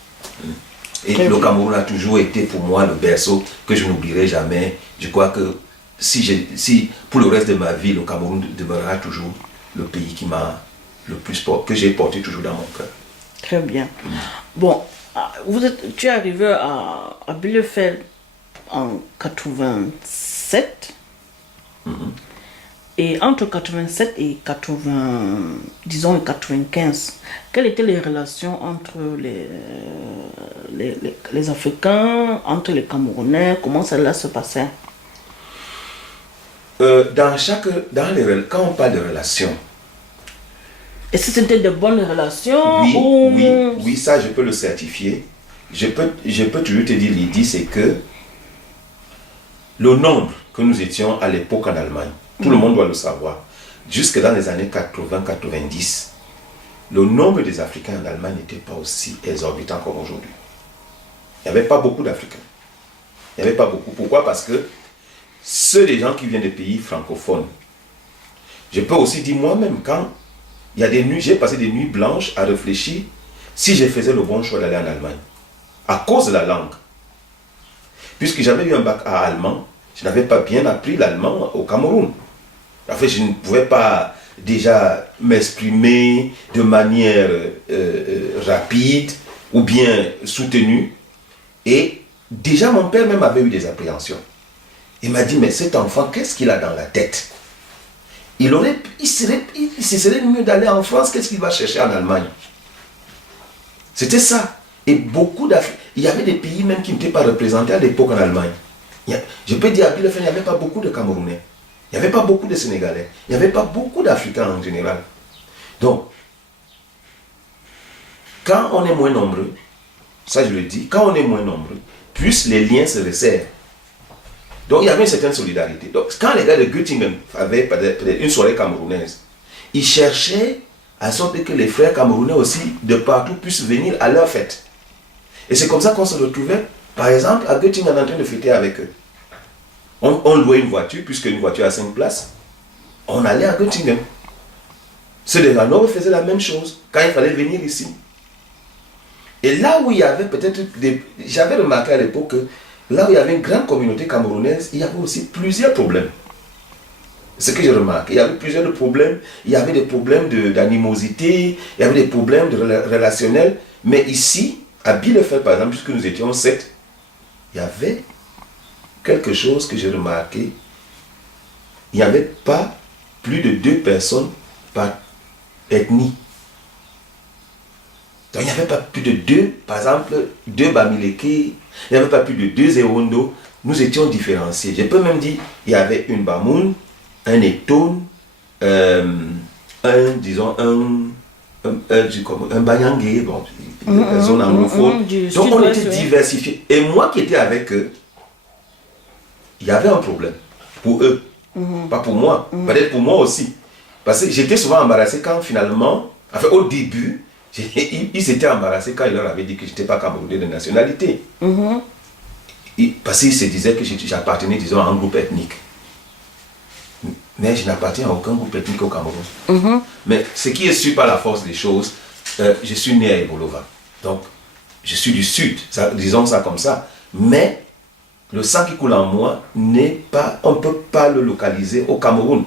Et le Cameroun a toujours été pour moi le berceau que je n'oublierai jamais. Je crois que si pour le reste de ma vie, le Cameroun demeurera toujours le pays qui m'a le plus que j'ai porté toujours dans mon cœur. Très bien. Bon, tu es arrivé à Bielefeld en 87. Et entre 87 et 95, quelles étaient les relations entre les Africains, entre les Camerounais? Comment cela se passait? Quand on parle de relations, est-ce que c'était de bonnes relations? Oui, ça je peux le certifier. Je peux toujours te dire, Lydie, c'est que le nombre que nous étions à l'époque en Allemagne, tout le monde doit le savoir, jusque dans les années 80-90, le nombre des Africains en Allemagne n'était pas aussi exorbitant comme aujourd'hui. Il n'y avait pas beaucoup d'Africains. Il n'y avait pas beaucoup. Pourquoi? Parce que ceux des gens qui viennent des pays francophones, je peux aussi dire moi-même, quand il y a des nuits, j'ai passé des nuits blanches à réfléchir si je faisais le bon choix d'aller en Allemagne. À cause de la langue. Puisque j'avais eu un bac à allemand, je n'avais pas bien appris l'allemand au Cameroun. En fait, je ne pouvais pas déjà m'exprimer de manière rapide ou bien soutenue. Et déjà, mon père même avait eu des appréhensions. Il m'a dit, mais cet enfant, qu'est-ce qu'il a dans la tête? Il serait mieux d'aller en France, qu'est-ce qu'il va chercher en Allemagne? C'était ça. Et beaucoup d'Africains, il y avait des pays même qui n'étaient pas représentés à l'époque en Allemagne. Je peux dire à Bielefeld, il n'y avait pas beaucoup de Camerounais. Il n'y avait pas beaucoup de Sénégalais. Il n'y avait pas beaucoup d'Africains en général. Donc, quand on est moins nombreux, ça je le dis, quand on est moins nombreux, plus les liens se resserrent. Donc il y avait une certaine solidarité. Donc quand les gars de Göttingen avaient peut-être une soirée camerounaise, ils cherchaient à sorte que les frères camerounais aussi de partout puissent venir à leur fête. Et c'est comme ça qu'on se retrouvait, par exemple, à Göttingen en train de fêter avec eux. On louait une voiture, puisque une voiture a 5 places. On allait à Göttingen. Ceux de Hanovre faisaient la même chose quand il fallait venir ici. Et là où il y avait peut-être j'avais remarqué à l'époque que là où il y avait une grande communauté camerounaise, il y avait aussi plusieurs problèmes. C'est ce que j'ai remarqué. Il y avait plusieurs problèmes. Il y avait des problèmes d'animosité, il y avait des problèmes relationnels. Mais ici, à Bielefeld par exemple, puisque nous étions 7, il y avait quelque chose que j'ai remarqué. Il n'y avait pas plus de 2 personnes par ethnie. Donc il n'y avait pas plus de deux, par exemple, deux Bamileke, il n'y avait pas plus de deux Ewondo. Nous étions différenciés. Je peux même dire, il y avait une Bamoun, un Eton, un Banyangé, bon, zone anglophone. Donc on était diversifiés. Et moi qui étais avec eux, il y avait un problème. Pour eux, pas pour moi. Peut-être pour moi aussi. Parce que j'étais souvent embarrassé quand finalement, enfin au début, ils s'étaient embarrassés quand ils leur avaient dit que je n'étais pas camerounais de nationalité. Parce qu'ils se disaient que j'appartenais, disons, à un groupe ethnique. Mais je n'appartiens à aucun groupe ethnique au Cameroun. Mais ce qui est sûr par la force des choses, je suis né à Ebolova. Donc, je suis du sud, disons ça comme ça. Mais le sang qui coule en moi n'est pas, on ne peut pas le localiser au Cameroun.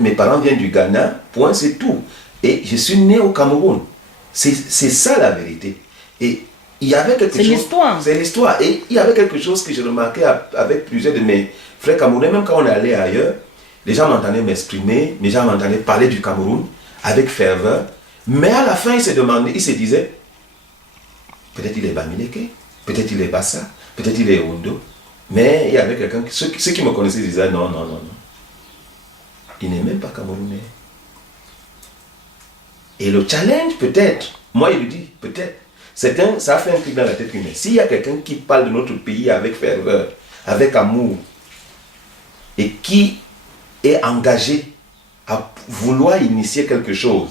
Mes parents viennent du Ghana, point, c'est tout. Et je suis né au Cameroun. C'est ça la vérité. Et il y avait quelque chose. C'est l'histoire. C'est l'histoire. Et il y avait quelque chose que je remarquais avec plusieurs de mes frères camerounais, même quand on allait ailleurs, les gens m'entendaient m'exprimer, les gens m'entendaient parler du Cameroun avec ferveur. Mais à la fin, ils se disaient, peut-être il est Bamileke, peut-être il est Bassa, peut-être il est Ondo. Mais il y avait quelqu'un, ceux qui me connaissaient disaient, non. Il n'est même pas camerounais. Et le challenge, peut-être, moi il lui dit, peut-être, ça a fait un truc dans la tête humaine. S'il y a quelqu'un qui parle de notre pays avec ferveur, avec amour, et qui est engagé à vouloir initier quelque chose,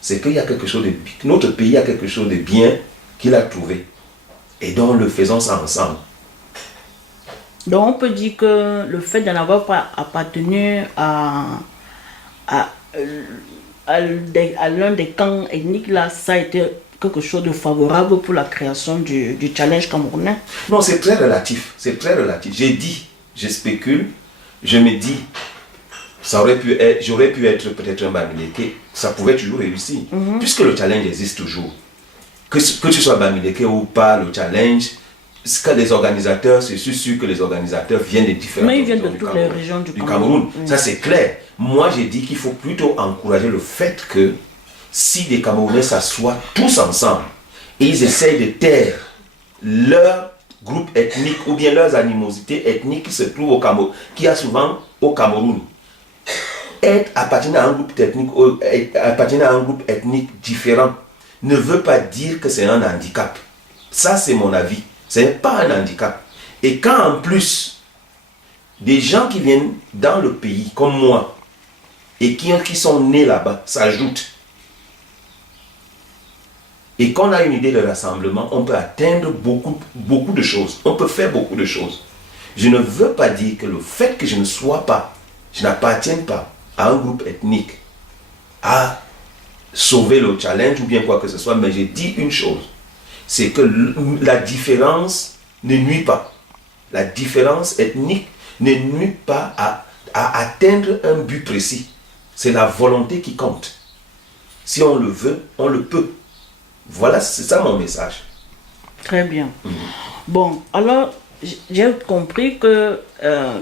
c'est qu'il y a quelque chose de bien. Notre pays a quelque chose de bien qu'il a trouvé. Et donc, le faisons ça ensemble. Donc, on peut dire que le fait d'en avoir pas appartenu à l'un des camps ethniques, là, ça a été quelque chose de favorable pour la création du challenge camerounais. Non, c'est très relatif. C'est très relatif. J'ai dit, je spécule, je me dis, j'aurais pu être peut-être un Bamileke, ça pouvait toujours réussir. Puisque le challenge existe toujours. Que tu sois Bamileke ou pas, le challenge, que les organisateurs, c'est sûr que les organisateurs viennent de différentes régions. Mais ils viennent de toutes les régions du Cameroun. Ça c'est clair. Moi j'ai dit qu'il faut plutôt encourager le fait que si des Camerounais s'assoient tous ensemble et ils essayent de taire leur groupe ethnique ou bien leurs animosités ethniques qui se trouvent au Cameroun, qui a souvent au Cameroun, appartenir à un groupe ethnique différent ne veut pas dire que c'est un handicap. Ça c'est mon avis. Ce n'est pas un handicap. Et quand en plus, des gens qui viennent dans le pays, comme moi, et qui sont nés là-bas, s'ajoutent, et qu'on a une idée de rassemblement, on peut atteindre beaucoup de choses. On peut faire beaucoup de choses. Je ne veux pas dire que le fait que je n'appartienne pas à un groupe ethnique, à sauver le challenge ou bien quoi que ce soit, mais j'ai dit une chose. C'est que la différence ne nuit pas. La différence ethnique ne nuit pas à atteindre un but précis. C'est la volonté qui compte. Si on le veut, on le peut. Voilà, c'est ça mon message. Très bien. Bon, alors, j'ai compris que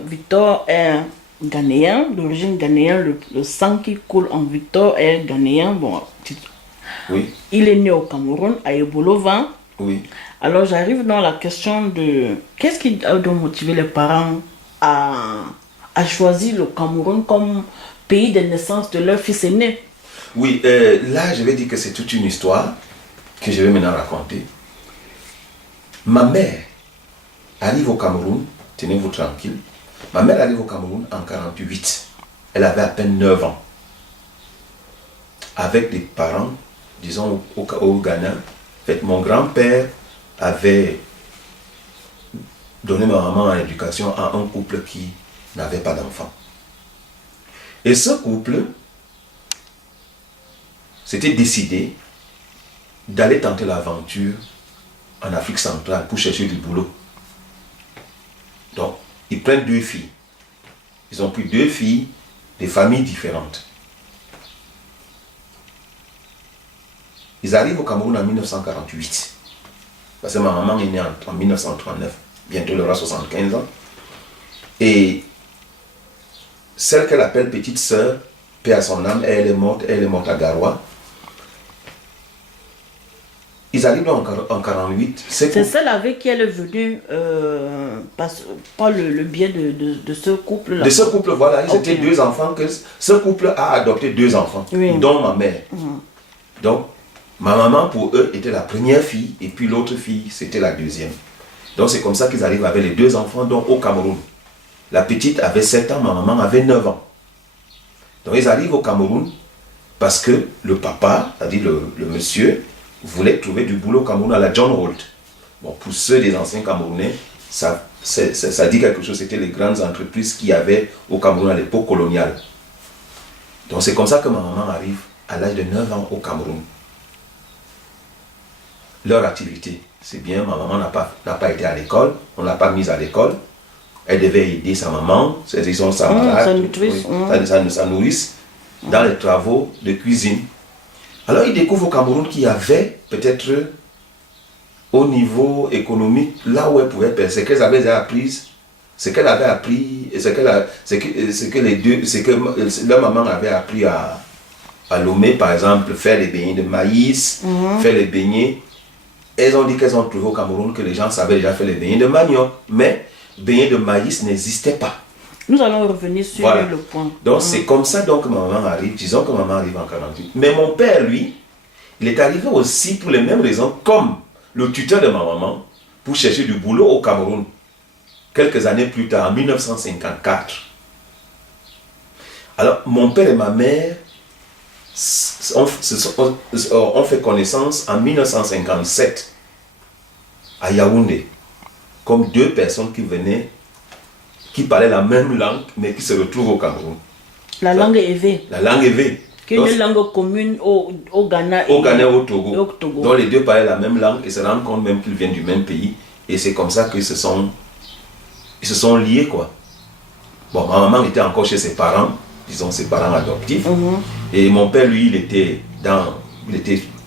Victor est ghanéen, d'origine ghanéenne. Le sang qui coule en Victor est ghanéen. Bon, oui. Il est né au Cameroun, à Ebolova. Oui. Alors j'arrive dans la question de qu'est-ce qui a motivé les parents à choisir le Cameroun comme pays de naissance de leur fils aîné. Oui, là je vais dire que c'est toute une histoire que je vais maintenant raconter. Ma mère arrive au Cameroun, tenez-vous tranquille, ma mère arrive au Cameroun en 1948. Elle avait à peine 9 ans. Avec des parents, disons au Ghana. En fait, mon grand-père avait donné ma maman en éducation à un couple qui n'avait pas d'enfant. Et ce couple s'était décidé d'aller tenter l'aventure en Afrique centrale pour chercher du boulot. Donc, ils prennent 2 filles. Ils ont pris 2 filles de familles différentes. Ils arrivent au Cameroun en 1948. Parce que ma maman est née en 1939. Bientôt, elle aura 75 ans. Et celle qu'elle appelle petite sœur paix à son âme, elle est morte à Garoua. Ils arrivent en 48. C'est celle avec qui elle est venue par le biais de ce couple-là. De ce couple, voilà, ils étaient 2 enfants. Ce couple a adopté 2 enfants, dont ma mère. Donc, ma maman, pour eux, était la première fille, et puis l'autre fille, c'était la deuxième. Donc, c'est comme ça qu'ils arrivent avec les 2 enfants, donc au Cameroun. La petite avait 7 ans, ma maman avait 9 ans. Donc, ils arrivent au Cameroun parce que le papa, c'est-à-dire le monsieur, voulait trouver du boulot au Cameroun à la John Holt. Bon, pour ceux des anciens Camerounais, ça dit quelque chose. C'était les grandes entreprises qu'il y avait au Cameroun à l'époque coloniale. Donc c'est comme ça que ma maman arrive à l'âge de 9 ans au Cameroun. Leur activité, c'est bien, ma maman n'a pas été à l'école, on ne l'a pas mise à l'école. Elle devait aider sa maman, ils sont sa malade, sa nourrice, dans les travaux de cuisine. Alors, il découvre au Cameroun qu'il y avait peut-être au niveau économique, là où elle pouvait perdre, ce qu'elle avait appris, ce que leur maman avait appris à Lomé, par exemple, faire les beignets de maïs, faire les beignets. Elles ont dit qu'elles ont trouvé au Cameroun que les gens savaient déjà faire les beignets de manioc, mais beignets de maïs n'existaient pas. Nous allons revenir sur le point. Donc c'est comme ça donc que ma maman arrive, disons que maman arrive en 48. Mais mon père, lui, il est arrivé aussi pour les mêmes raisons, comme le tuteur de ma maman, pour chercher du boulot au Cameroun. Quelques années plus tard, en 1954. Alors, mon père et ma mère ont fait connaissance en 1957 à Yaoundé, comme 2 personnes qui parlaient la même langue, mais qui se retrouvent au Cameroun. La langue évé. La langue évé. Qui est une langue commune au Ghana et au Togo. Togo. Donc les 2 parlaient la même langue et se rendent compte même qu'ils viennent du même pays. Et c'est comme ça qu'ils se sont liés, quoi. Bon, ma maman était encore chez ses parents, disons ses parents adoptifs. Et mon père, lui, il était un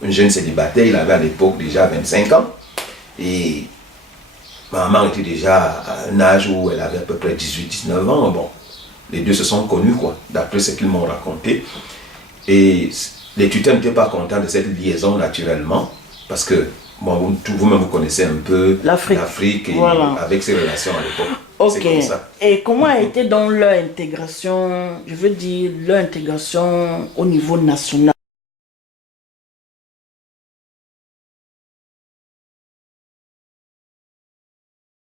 jeune célibataire, il avait à l'époque déjà 25 ans. Et ma maman était déjà à un âge où elle avait à peu près 18-19 ans. Bon, les 2 se sont connus, quoi, d'après ce qu'ils m'ont raconté. Et les tuteurs n'étaient pas contents de cette liaison, naturellement, parce que bon, vous-même vous connaissez un peu l'Afrique et avec ses relations à l'époque. Ok. Comme ça. Et comment a été donc leur intégration, je veux dire, leur intégration au niveau national?